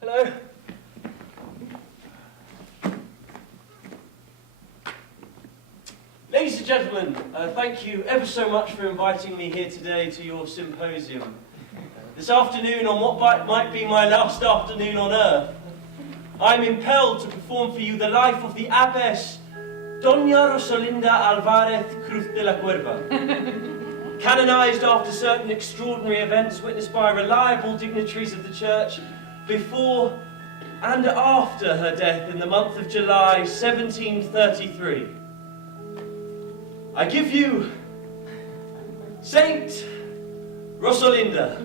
Hello. Ladies and gentlemen, thank you ever so much for inviting me here today to your symposium. This afternoon, on what might be my last afternoon on earth, I'm impelled to perform for you the life of the Abbess Doña Rosalinda Alvarez Cruz de la Cuerva, canonized after certain extraordinary events witnessed by reliable dignitaries of the Church before and after her death in the month of July 1733. I give you Saint Rosalinda,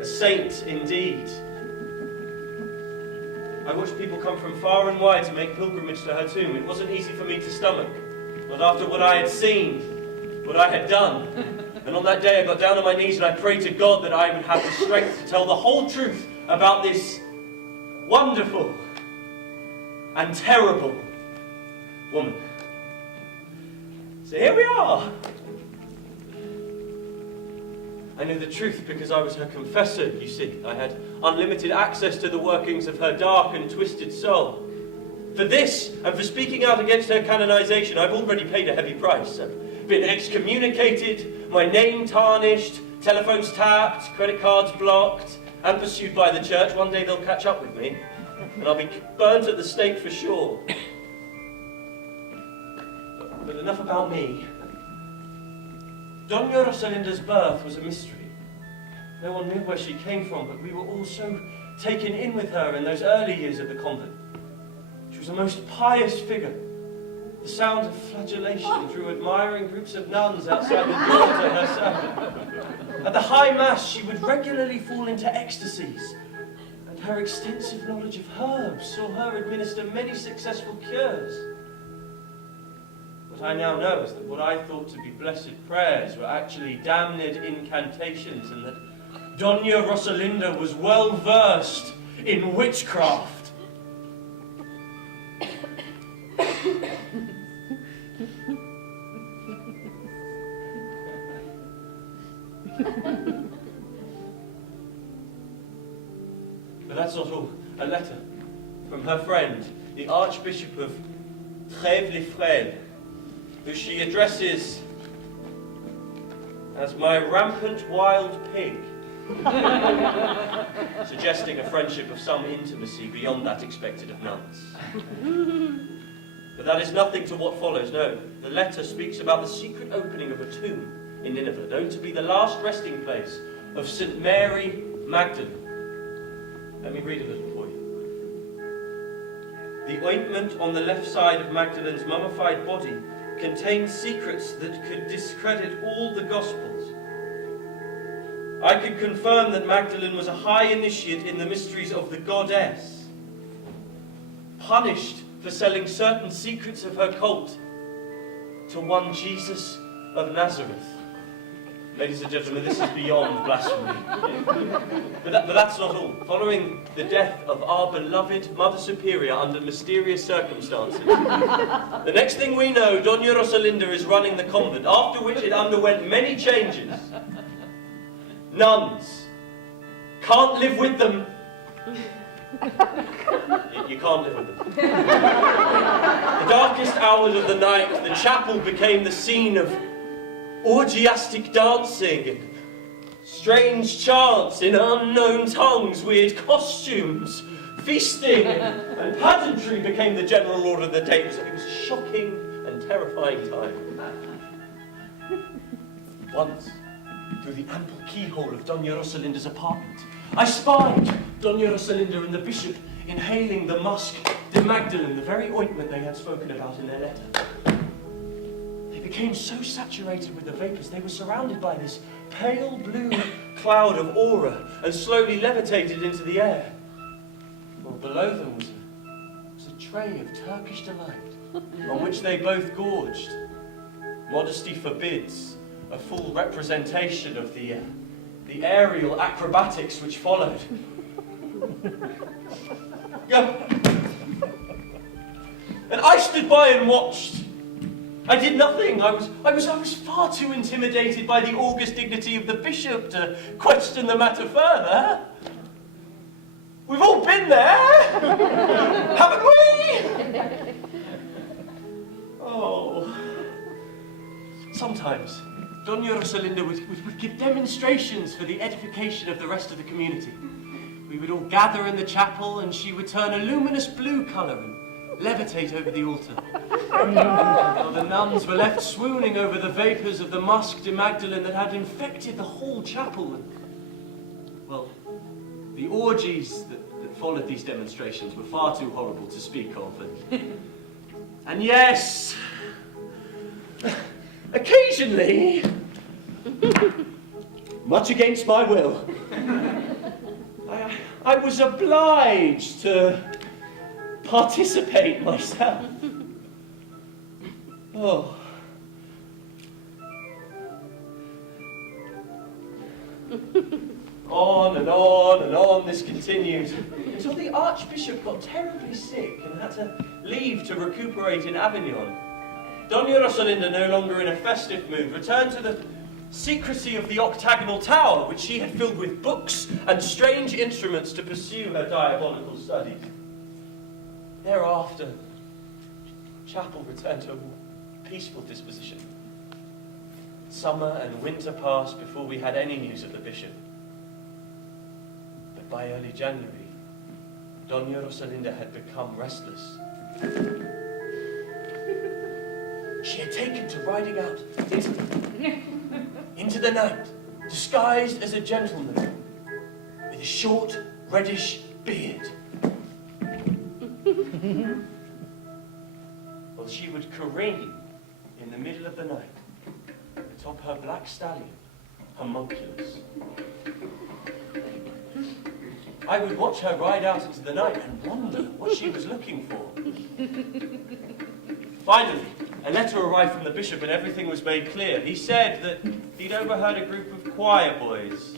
a saint indeed. I watched people come from far and wide to make pilgrimage to her tomb. It wasn't easy for me to stomach, not after what I had seen, what I had done. And on that day I got down on my knees and I prayed to God that I would have the strength to tell the whole truth about this wonderful and terrible woman. So here we are. I knew the truth because I was her confessor, you see. I had unlimited access to the workings of her dark and twisted soul. For this, and for speaking out against her canonization, I've already paid a heavy price. I've been excommunicated, my name tarnished, telephones tapped, credit cards blocked, and pursued by the Church. One day they'll catch up with me, and I'll be burnt at the stake for sure. But enough about me. Doña Rosalinda's birth was a mystery. No one knew where she came from, but we were all so taken in with her in those early years of the convent. She was a most pious figure. The sound of flagellation drew admiring groups of nuns outside the door to her sermon. At the High Mass, she would regularly fall into ecstasies, and her extensive knowledge of herbs saw her administer many successful cures. What I now know is that what I thought to be blessed prayers were actually damned incantations, and that Doña Rosalinda was well versed in witchcraft. But that's not all. A letter from her friend, the Archbishop of Trèves-les-Frères, who she addresses as my rampant wild pig, suggesting a friendship of some intimacy beyond that expected of nuns. But that is nothing to what follows, no. The letter speaks about the secret opening of a tomb in Nineveh, known to be the last resting place of St. Mary Magdalene. Let me read a little for you. The ointment on the left side of Magdalene's mummified body contained secrets that could discredit all the Gospels. I could confirm that Magdalene was a high initiate in the mysteries of the goddess, punished for selling certain secrets of her cult to one Jesus of Nazareth. Ladies and gentlemen, this is beyond blasphemy. But that's not all. Following the death of our beloved Mother Superior under mysterious circumstances, the next thing we know, Doña Rosalinda is running the convent, after which it underwent many changes. Nuns. Can't live with them. You can't live with them. The darkest hours of the night, the chapel became the scene of orgiastic dancing and strange chants in unknown tongues, weird costumes, feasting and pageantry became the general order of the day. It was a shocking and terrifying time. Once, through the ample keyhole of Doña Rosalinda's apartment, I spied Doña Rosalinda and the bishop inhaling the musk de Magdalene, the very ointment they had spoken about in their letter. They became so saturated with the vapours, they were surrounded by this pale blue cloud of aura and slowly levitated into the air. While below them was a tray of Turkish delight, on which they both gorged. Modesty forbids a full representation of the aerial acrobatics which followed. And I stood by and watched. I did nothing. I was far too intimidated by the august dignity of the bishop to question the matter further. We've all been there, haven't we? Oh. Sometimes, Dona Rosalinda would give demonstrations for the edification of the rest of the community. We would all gather in the chapel and she would turn a luminous blue colour and levitate over the altar. While the nuns were left swooning over the vapours of the Musc de Magdalene that had infected the whole chapel. And, well, the orgies that followed these demonstrations were far too horrible to speak of. And yes, occasionally, much against my will, I was obliged to participate myself. Oh. On and on and on this continued, until the Archbishop got terribly sick and had to leave to recuperate in Avignon. Dona Rosalinda, no longer in a festive mood, returned to the secrecy of the octagonal tower, which she had filled with books and strange instruments to pursue her diabolical studies. Thereafter, chapel returned to a more peaceful disposition. Summer and winter passed before we had any news of the bishop. But by early January, Dona Rosalinda had become restless. She had taken to riding out into the night, disguised as a gentleman, with a short, reddish beard. Well, she would careen in the middle of the night, atop her black stallion, homunculus. I would watch her ride out into the night and wonder what she was looking for. Finally, a letter arrived from the bishop and everything was made clear. He said that he'd overheard a group of choir boys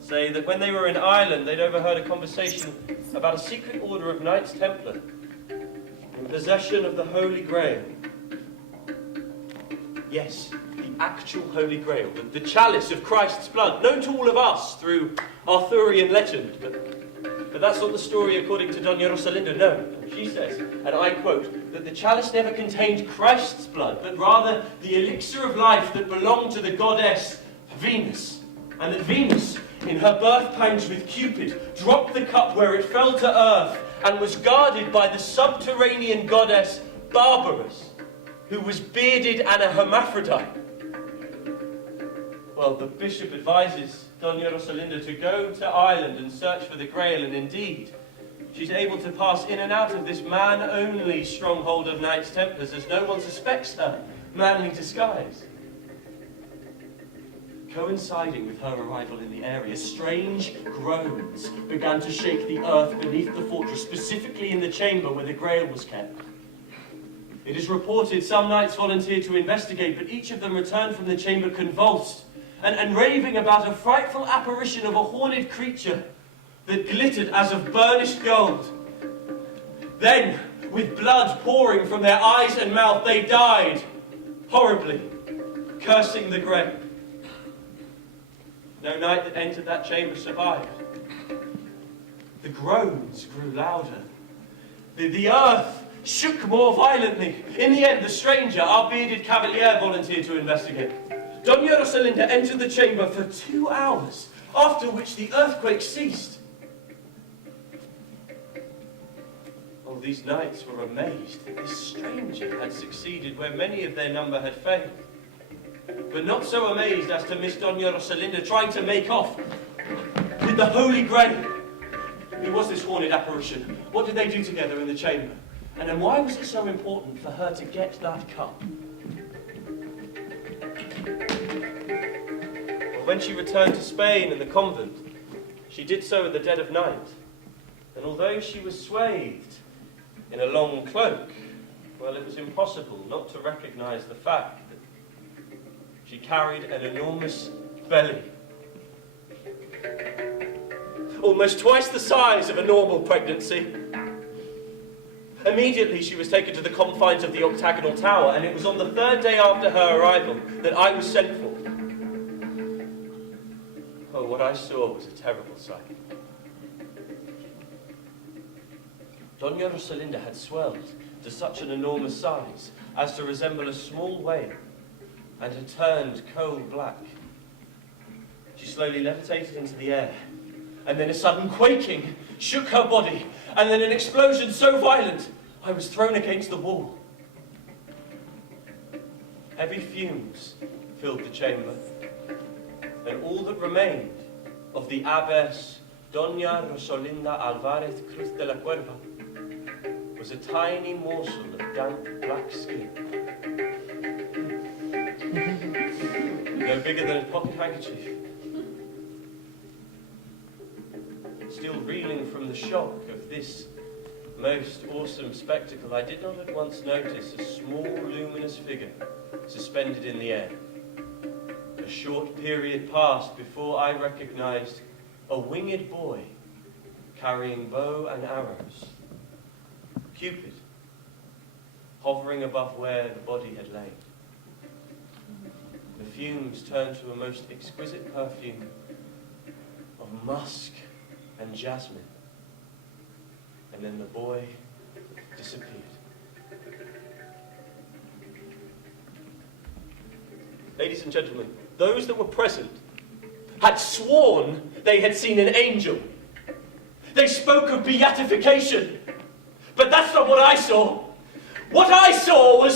say that when they were in Ireland, they'd overheard a conversation about a secret order of Knights Templar in possession of the Holy Grail. Yes, the actual Holy Grail, the chalice of Christ's blood, known to all of us through Arthurian legend. But that's not the story according to Dona Rosalinda, no. She says, and I quote, that the chalice never contained Christ's blood, but rather the elixir of life that belonged to the goddess Venus. And that Venus, in her birth pangs with Cupid, dropped the cup where it fell to earth and was guarded by the subterranean goddess Barbarous, who was bearded and a hermaphrodite. Well, the bishop advises Dona Rosalinda to go to Ireland and search for the Grail, and indeed, she's able to pass in and out of this man-only stronghold of Knights Templars as no one suspects her manly disguise. Coinciding with her arrival in the area, strange groans began to shake the earth beneath the fortress, specifically in the chamber where the Grail was kept. It is reported some knights volunteered to investigate, but each of them returned from the chamber convulsed and raving about a frightful apparition of a horned creature that glittered as of burnished gold. Then, with blood pouring from their eyes and mouth, they died, horribly, cursing the Grail. No knight that entered that chamber survived. The groans grew louder. The earth shook more violently. In the end, the stranger, our bearded cavalier, volunteered to investigate. Dona Rosalinda entered the chamber for 2 hours, after which the earthquake ceased. All these knights were amazed that this stranger had succeeded where many of their number had failed, but not so amazed as to miss Dona Rosalinda trying to make off with the Holy Grail. Who was this horned apparition? What did they do together in the chamber? And then why was it so important for her to get that cup? Well, when she returned to Spain and the convent, she did so at the dead of night. And although she was swathed in a long cloak, well, it was impossible not to recognize the fact that she carried an enormous belly. Almost twice the size of a normal pregnancy. Immediately she was taken to the confines of the octagonal tower, and it was on the 3rd day after her arrival that I was sent for. Oh, what I saw was a terrible sight. Doña Rosalinda had swelled to such an enormous size as to resemble a small whale, and had turned coal-black. She slowly levitated into the air, and then a sudden quaking shook her body, and then an explosion so violent I was thrown against the wall. Heavy fumes filled the chamber, and all that remained of the abbess Doña Rosalinda Alvarez Cruz de la Cuerva was a tiny morsel of damp black skin, no bigger than a pocket handkerchief. Still reeling from the shock of this most awesome spectacle, I did not at once notice a small luminous figure suspended in the air. A short period passed before I recognized a winged boy carrying bow and arrows, Cupid, hovering above where the body had lain. The fumes turned to a most exquisite perfume of musk and jasmine, and then the boy disappeared. Ladies and gentlemen, those that were present had sworn they had seen an angel. They spoke of beatification, but that's not what I saw. What I saw was